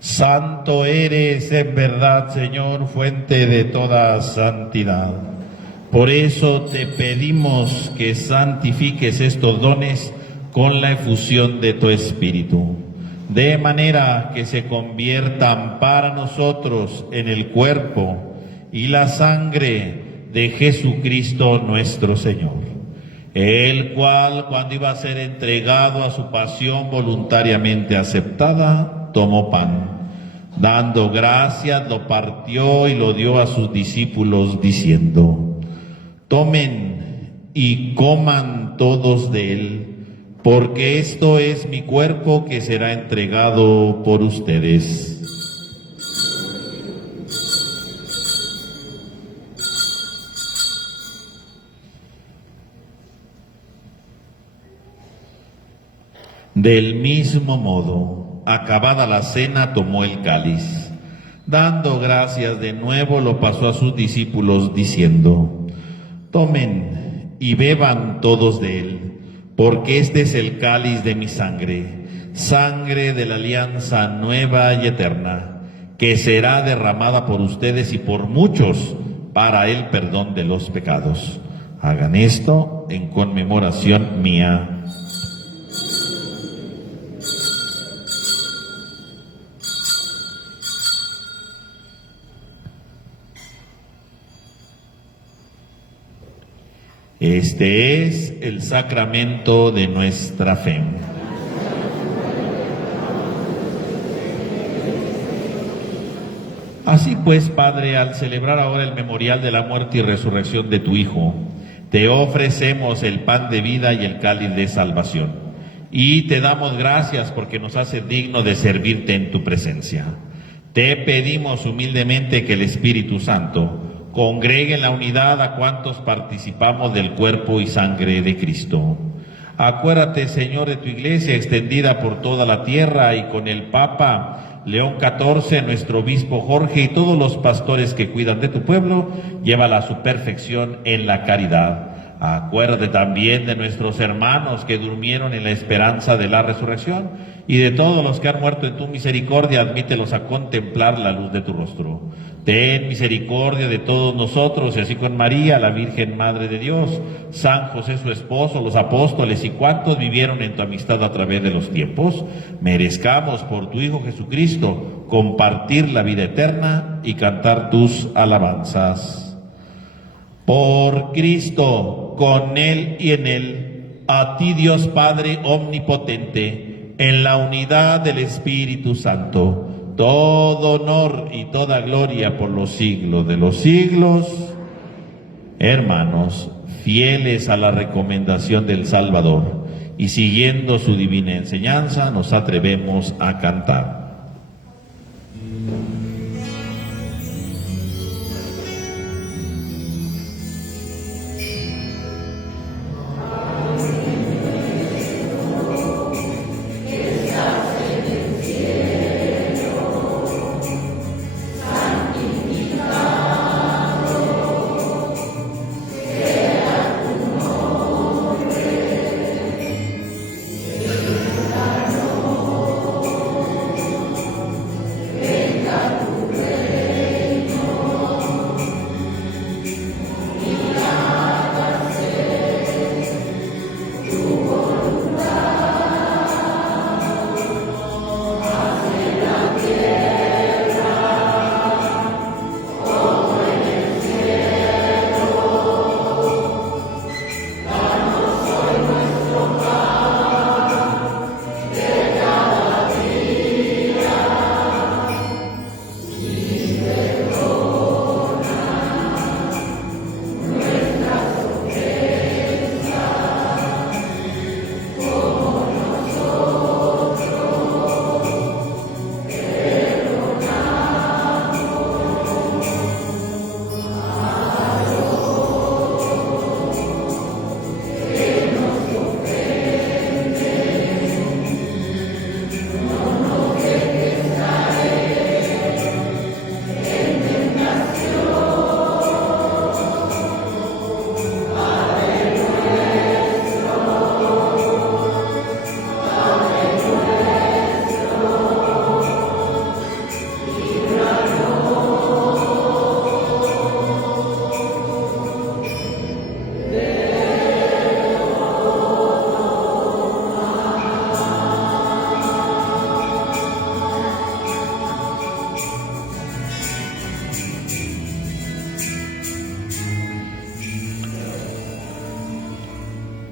Santo eres en verdad, Señor, fuente de toda santidad. Por eso te pedimos que santifiques estos dones con la efusión de tu Espíritu, de manera que se conviertan para nosotros en el cuerpo y la sangre de Jesucristo nuestro Señor, el cual, cuando iba a ser entregado a su pasión voluntariamente aceptada, tomó pan. Dando gracias, lo partió y lo dio a sus discípulos, diciendo: tomen y coman todos de él, porque esto es mi cuerpo que será entregado por ustedes. Del mismo modo, acabada la cena, tomó el cáliz. Dando gracias de nuevo, lo pasó a sus discípulos, diciendo: tomen y beban todos de él, porque este es el cáliz de mi sangre, sangre de la alianza nueva y eterna, que será derramada por ustedes y por muchos para el perdón de los pecados. Hagan esto en conmemoración mía. Este es el sacramento de nuestra fe. Así pues, Padre, al celebrar ahora el memorial de la muerte y resurrección de tu Hijo, te ofrecemos el pan de vida y el cáliz de salvación. Y te damos gracias porque nos haces digno de servirte en tu presencia. Te pedimos humildemente que el Espíritu Santo congregue en la unidad a cuantos participamos del cuerpo y sangre de Cristo. Acuérdate, Señor, de tu iglesia extendida por toda la tierra y con el Papa León XIV, nuestro obispo Jorge y todos los pastores que cuidan de tu pueblo, llévala a su perfección en la caridad. Acuérdate también de nuestros hermanos que durmieron en la esperanza de la resurrección y de todos los que han muerto en tu misericordia, admítelos a contemplar la luz de tu rostro. Ten misericordia de todos nosotros y así con María, la Virgen Madre de Dios, San José su esposo, los apóstoles y cuantos vivieron en tu amistad a través de los tiempos, merezcamos por tu Hijo Jesucristo compartir la vida eterna y cantar tus alabanzas. Por Cristo, con Él y en Él, a ti Dios Padre omnipotente, en la unidad del Espíritu Santo, todo honor y toda gloria por los siglos de los siglos. Hermanos, fieles a la recomendación del Salvador y siguiendo su divina enseñanza, nos atrevemos a cantar.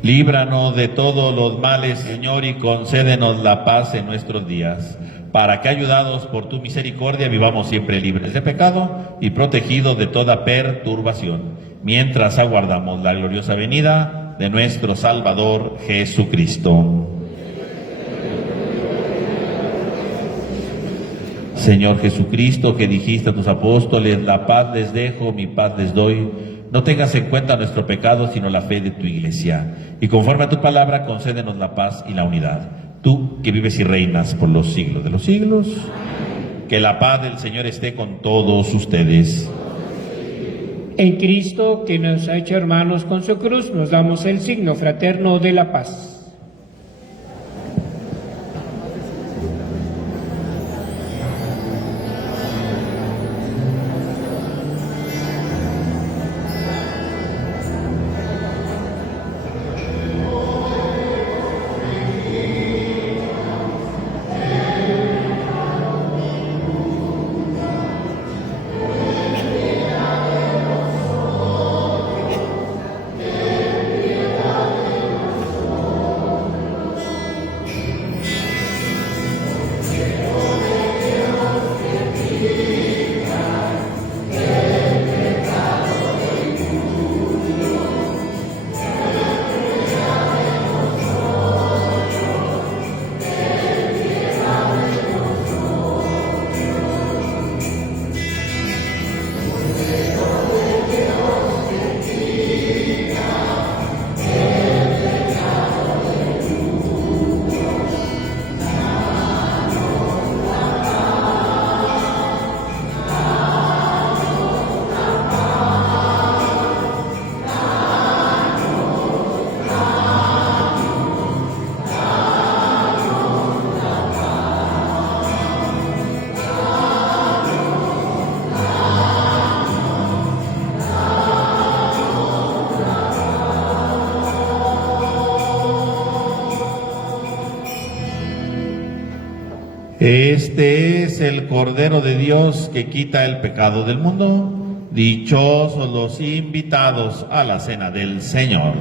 Líbranos de todos los males, Señor, y concédenos la paz en nuestros días, para que, ayudados por tu misericordia, vivamos siempre libres de pecado y protegidos de toda perturbación, mientras aguardamos la gloriosa venida de nuestro Salvador Jesucristo. Señor Jesucristo, que dijiste a tus apóstoles, la paz les dejo, mi paz les doy, no tengas en cuenta nuestro pecado, sino la fe de tu iglesia. Y conforme a tu palabra, concédenos la paz y la unidad. Tú que vives y reinas por los siglos de los siglos, que la paz del Señor esté con todos ustedes. En Cristo, que nos ha hecho hermanos con su cruz, nos damos el signo fraterno de la paz. Este es el Cordero de Dios que quita el pecado del mundo. Dichosos los invitados a la cena del Señor.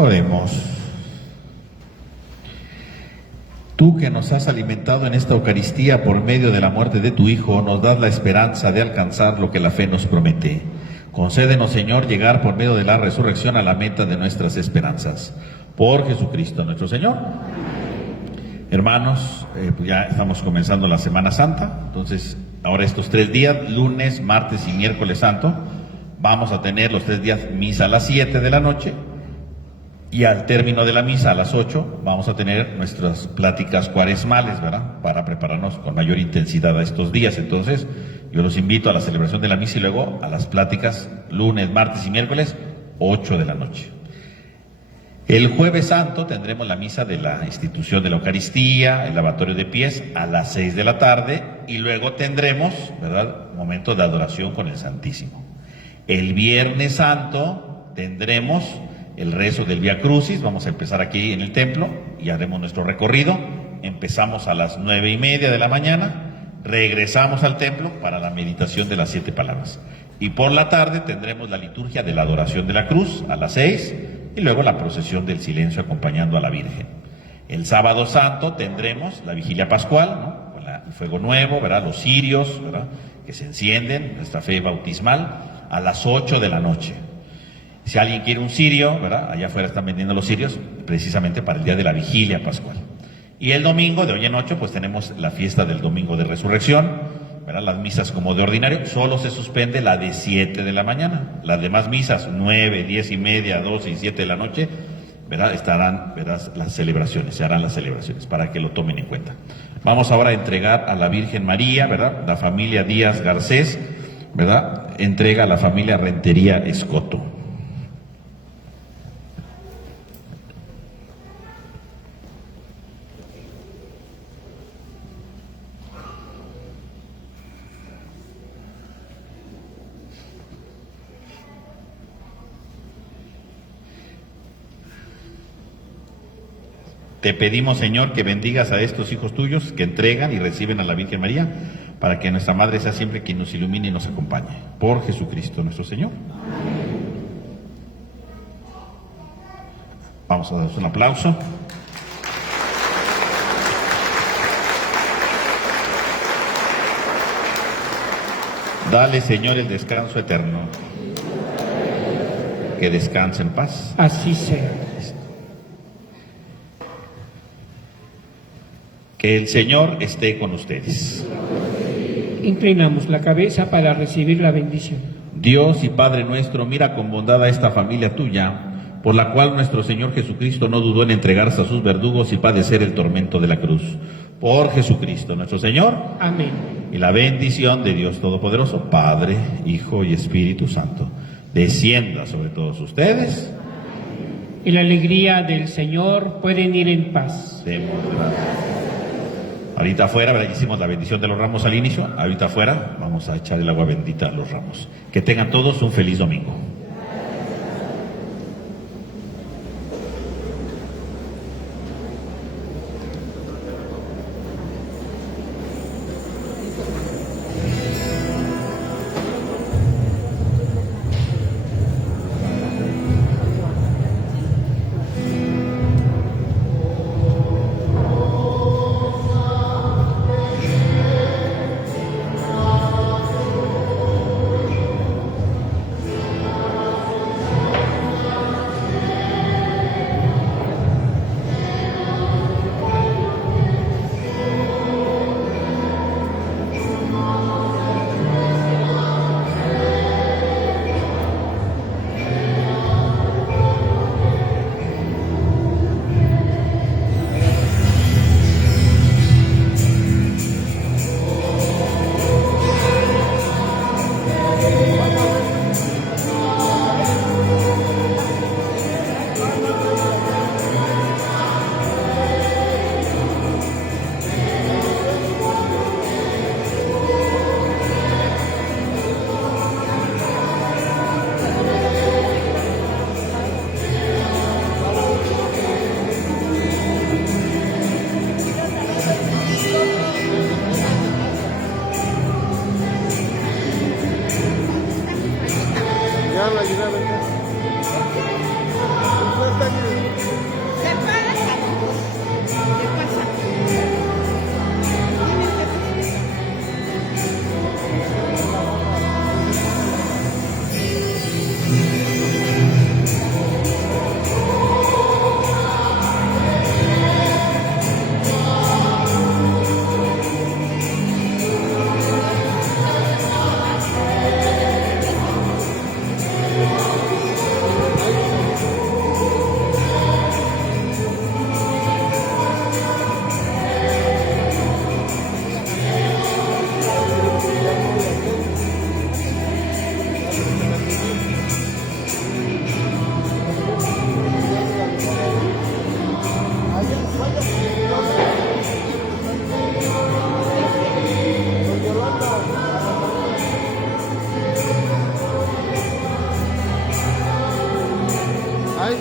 Oremos. Tú que nos has alimentado en esta Eucaristía por medio de la muerte de tu Hijo, nos das la esperanza de alcanzar lo que la fe nos promete. Concédenos, Señor, llegar por medio de la resurrección a la meta de nuestras esperanzas. Por Jesucristo nuestro Señor. Hermanos, pues ya estamos comenzando la Semana Santa. Entonces, ahora estos 3 días, lunes, martes y miércoles santo, vamos a tener los 3 días misa a las 7 de la noche. Y al término de la misa, a las 8, vamos a tener nuestras pláticas cuaresmales, ¿verdad? Para prepararnos con mayor intensidad a estos días. Entonces, yo los invito a la celebración de la misa y luego a las pláticas lunes, martes y miércoles, 8 de la noche. El Jueves Santo tendremos la misa de la institución de la Eucaristía, el lavatorio de pies, a las 6 de la tarde. Y luego tendremos, ¿verdad?, momento de adoración con el Santísimo. El Viernes Santo tendremos el rezo del Vía Crucis. Vamos a empezar aquí en el templo y haremos nuestro recorrido. Empezamos a las 9:30 de la mañana, regresamos al templo para la meditación de las 7 palabras. Y por la tarde tendremos la liturgia de la adoración de la cruz a las 6 y luego la procesión del silencio acompañando a la Virgen. El Sábado Santo tendremos la vigilia pascual, ¿no?, con el fuego nuevo, ¿verdad?, los cirios, ¿verdad?, que se encienden, nuestra fe bautismal, a las 8 de la noche. Si alguien quiere un cirio, ¿verdad?, allá afuera están vendiendo los cirios precisamente para el día de la vigilia pascual. Y el domingo, de hoy en 8, pues tenemos la fiesta del domingo de resurrección, ¿verdad?, las misas como de ordinario. Solo se suspende la de 7 de la mañana. Las demás misas, 9, 10:30, 12 y 7 de la noche, ¿verdad?, estarán, ¿verdad?, las celebraciones, se harán las celebraciones para que lo tomen en cuenta. Vamos ahora a entregar a la Virgen María, ¿verdad?, la familia Díaz Garcés, ¿verdad?, entrega a la familia Rentería Escoto. Te pedimos, Señor, que bendigas a estos hijos tuyos que entregan y reciben a la Virgen María, para que nuestra Madre sea siempre quien nos ilumine y nos acompañe. Por Jesucristo nuestro Señor. Vamos a darles un aplauso. Dale, Señor, el descanso eterno. Que descanse en paz. Así sea. Que el Señor esté con ustedes. Inclinamos la cabeza para recibir la bendición. Dios y Padre nuestro, mira con bondad a esta familia tuya, por la cual nuestro Señor Jesucristo no dudó en entregarse a sus verdugos y padecer el tormento de la cruz. Por Jesucristo nuestro Señor. Amén. Y la bendición de Dios Todopoderoso, Padre, Hijo y Espíritu Santo, descienda sobre todos ustedes. Y la alegría del Señor pueden ir en paz. Demos gracias. Ahorita afuera, ¿verdad?, hicimos la bendición de los ramos al inicio. Ahorita afuera vamos a echar el agua bendita a los ramos. Que tengan todos un feliz domingo. Ya la ayuda a vender. Se pasa. Se pasa. Ay,